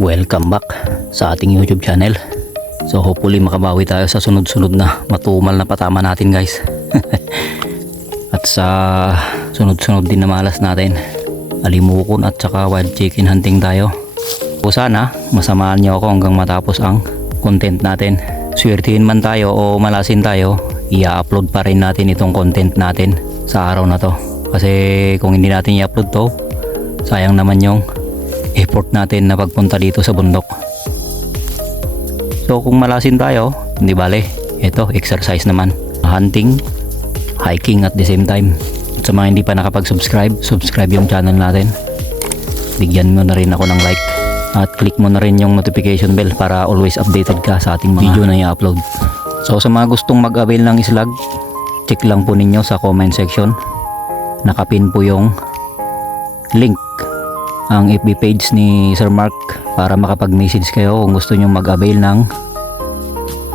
Welcome back sa ating YouTube channel. So hopefully makabawi tayo sa sunod-sunod na matumal na patama natin, guys. At sa sunod-sunod din na malas natin, alimukon at saka wild chicken hunting tayo. O sana masamahan niyo ako hanggang matapos ang content natin. Swertihin man tayo o malasin tayo, i-upload pa rin natin itong content natin sa araw na to. Kasi kung hindi natin i-upload to, sayang naman yung effort natin na pagpunta dito sa bundok. So kung malasin tayo, hindi bale, ito exercise naman, hunting, hiking at the same time. At sa mga hindi pa nakapag-subscribe, subscribe yung channel natin. Bigyan mo na rin ako ng like at click mo na rin yung notification bell para always updated ka sa ating video na i-upload. So sa mga gustong mag-avail ng islag, check lang po ninyo sa comment section. Nakapin po yung link ang FB page ni Sir Mark para makapag-message kayo kung gusto nyo mag-avail ng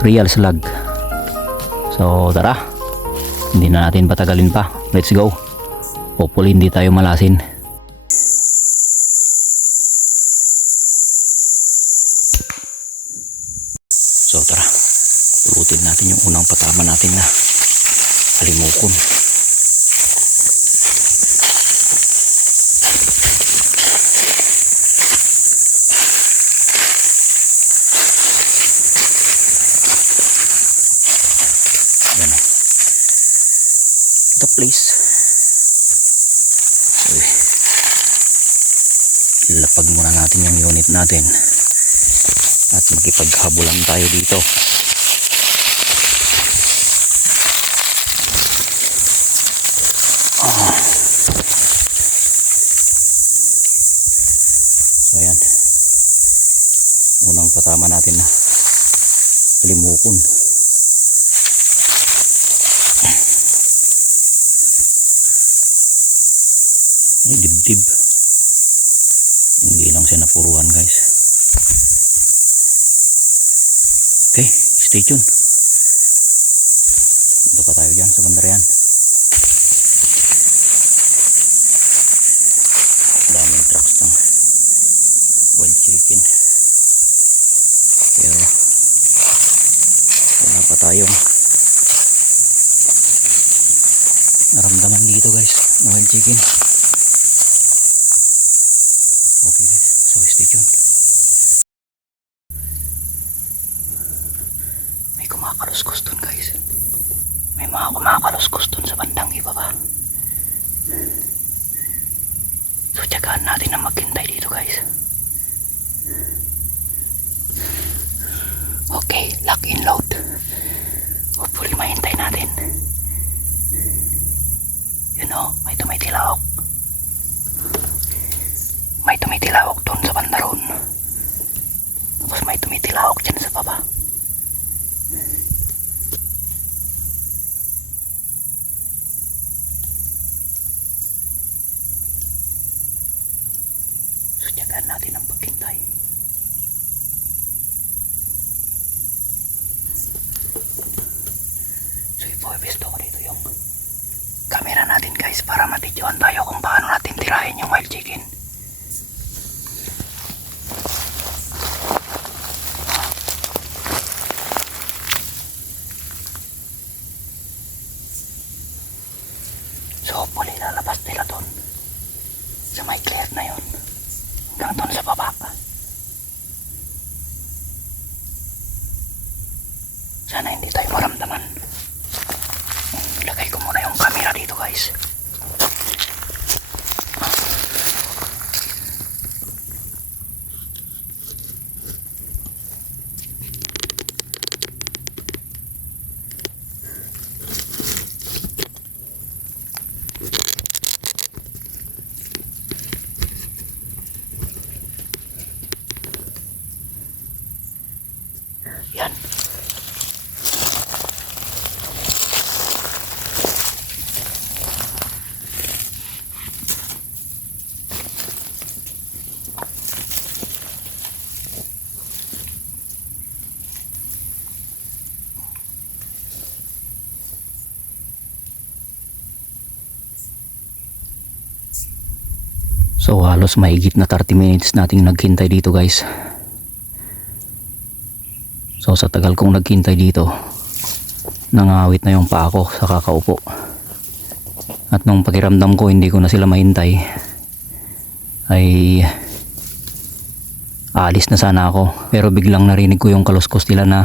real slug. So tara, hindi na natin patagalin pa, let's go. Hopefully hindi tayo malasin. So tara, pulutin natin yung unang patama natin na alimukon. The place. So, ilapag muna natin yung unit natin at makipaghabulan tayo dito. So ayan, unang patama natin na alimukon. Ay, dibdib. Hindi lang siya napuruan, guys. Okay, stay tuned. Punta pa tayo dyan sa bandaran. Daming trucks ng wild chicken. Pero wala pa tayong naramdaman dito, guys, na wild chicken. Okay guys, so stay tuned. May kumakaluskos dun, guys. May mga kumakaluskos dun sa bandang ibaba. So tiyagaan natin na maghintay dito, guys. Okay, lock in load. Hopefully mahintay natin. You know, may tumitilawak. May tumitilawak doon sa banda ron. Tapos may tumitilawak dyan sa baba. So tiyagaan natin ang paghintay. So ipo-ebesto ko dito yung camera natin, guys, para matidyoan tayo kung paano natin tirahin yung wild chicken. So hopefully lalabas nila doon sa may clear na yun hanggang doon sa baba. Sana hindi tayo maramdaman. Ilagay ko muna yung camera dito, guys. Yan. So halos mahigit na 30 minutes nating naghintay dito, guys. So sa tagal kong naghintay dito, nangawit na yung paa ko sa kakaupo. At nung pakiramdam ko hindi ko na sila mahintay, ay aalis na sana ako. Pero biglang narinig ko yung kaluskos nila na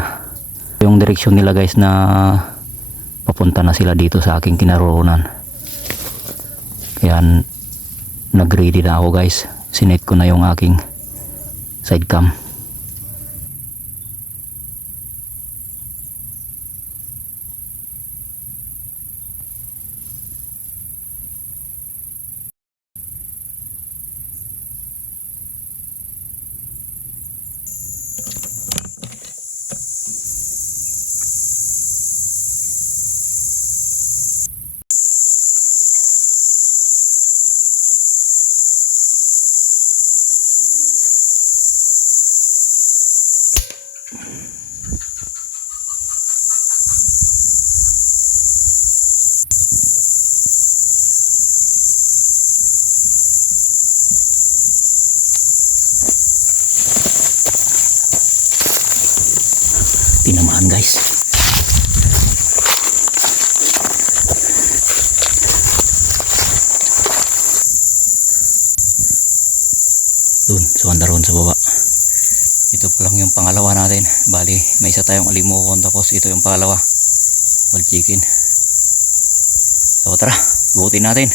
yung direksyon nila guys, na papunta na sila dito sa aking kinaroroonan. Kaya nag-ready na ako guys. Sinet ko na yung aking side cam. Tinamaan guys. Dun, sa bandaron sa baba. Ito pa lang yung pangalawa natin. Bali, may isa tayong alimokon, tapos ito yung pangalawa. Wild chicken. So tara, buutin natin.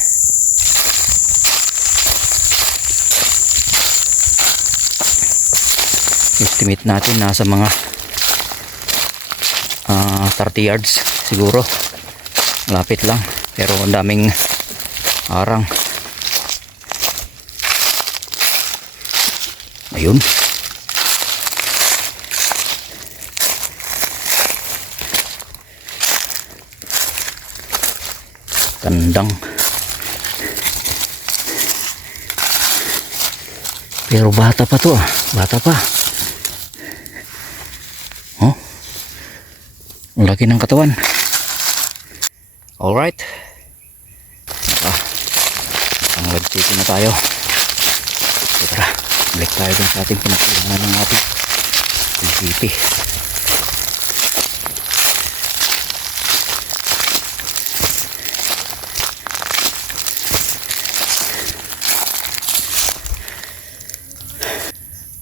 Estimate natin nasa mga 30 yards siguro. Lapit lang, pero ang daming arang. Ayun. Tandang. Pero bata pa to, bata pa. Oh. Ang laki ng katawan. Alright. Ang red chicken na tayo. So, tara, balik tayo dun sa ating pinakailangan ng ating recipe.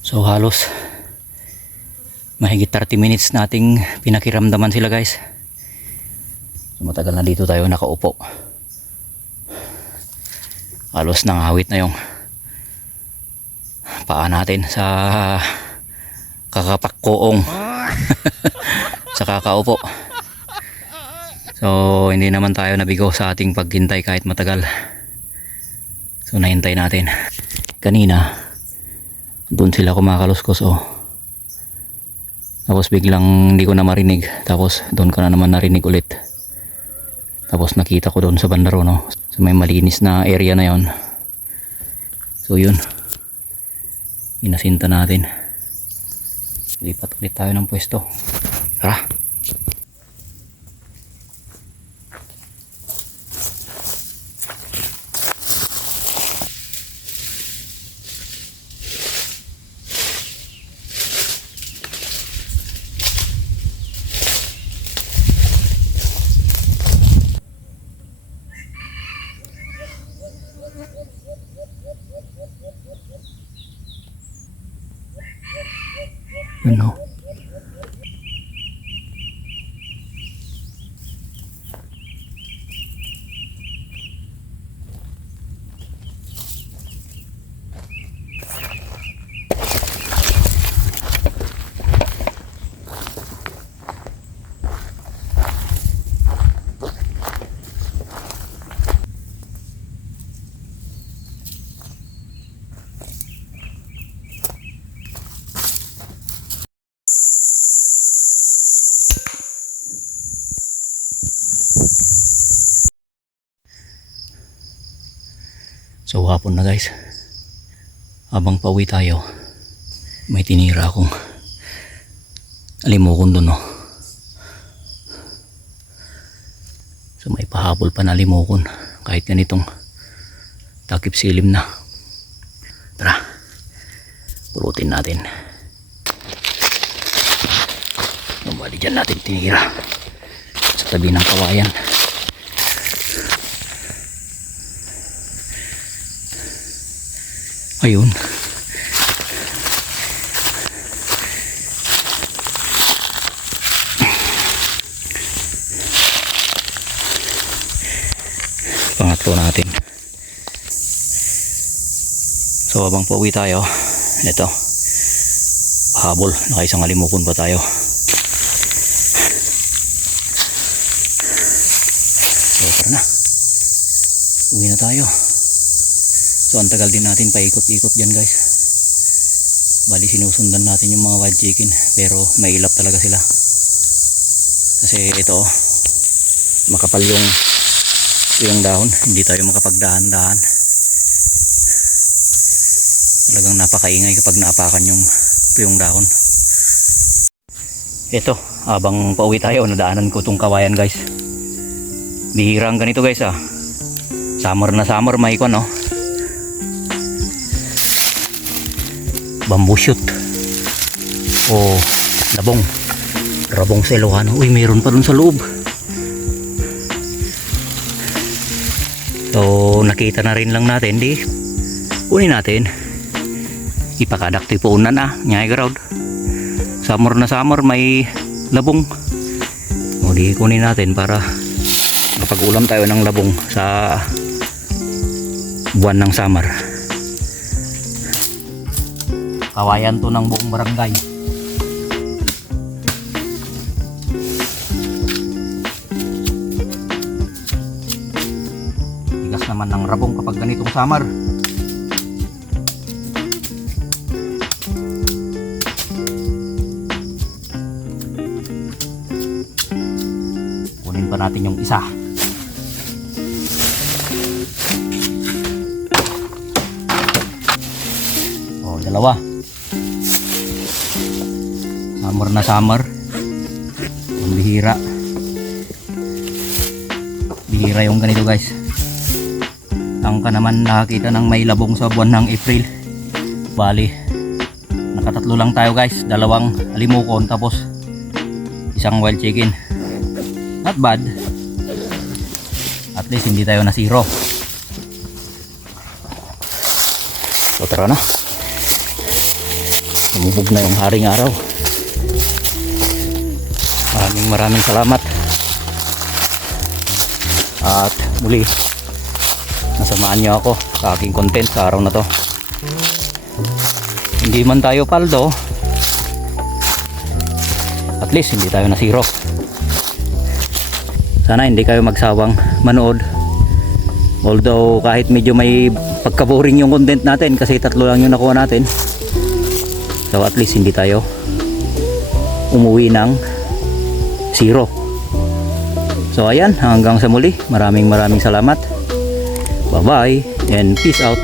So halos mahigit 30 minutes nating pinakiramdaman sila guys. So matagal na dito tayo nakaupo. Halos nangawit na yung paa natin sa kakapakkoong sa kakaupo. So hindi naman tayo nabigo sa ating paghintay kahit matagal. So nahintay natin. Kanina doon sila kumakaluskos oh. Tapos biglang hindi ko na marinig. Tapos doon ko na naman narinig ulit. Tapos nakita ko doon sa bandaro no. So may malinis na area na yon. So yun. Inasinta natin. Lipat ulit tayo ng pwesto. Tara. Ano? So hapon na guys. Habang pauwi tayo, may tinira akong alimokon doon no. So may pahabol pa na alimokon kahit ganitong takip silim na. Tara, pulutin natin. Bali dyan natin tinira sa tabi ng kawayan. Ayun. Pangatlo natin. So habang pauwi tayo, ito, pahabol, nakaisang alimukon pa tayo. So tara na, uwi na tayo. So ang tagal din natin paikot-ikot dyan guys. Bali sinusundan natin yung mga wild chicken, pero mailap talaga sila. Kasi ito, makapal yung dahon, hindi tayo makapagdahan-dahan. Talagang napakaingay kapag naapakan yung dahon. Ito, habang pauwi tayo, nadaanan ko itong kawayan guys. Bihirang ganito guys ah. Summer na summer, may ikon no. Bamboo shoot o rabong sa Ilocano. Uy, mayroon pa dun sa loob. So nakita na rin lang natin, di kunin natin, ipakadakti po unan nyay ground. Summer na summer, may labong, o di kunin natin para kapag ulam tayo ng labong sa buwan ng summer. Kawayan to ng buong barangay. Tigas naman ng rabong kapag ganitong summer. Kunin pa natin yung isa. O, dalawa. Summer na summer, ang bihira yung ganito guys. Ang ka naman nakakita ng may labong sa buwan ng April. Bali nakatatlo lang tayo guys, 2 alimukon tapos 1 wild chicken. Not bad, at least hindi tayo na zero. So tara na, lumubog na yung haring araw. Maraming salamat. At muli, nasamaan nyo ako sa aking content sa araw na to. Hindi man tayo paldo, at least hindi tayo na zero. Sana hindi kayo magsawang manood. Although kahit medyo may pagka-boring yung content natin kasi 3 lang yung nakuha natin. So at least hindi tayo umuwi ng zero. So ayan, hanggang sa muli, maraming salamat. Bye bye and peace out.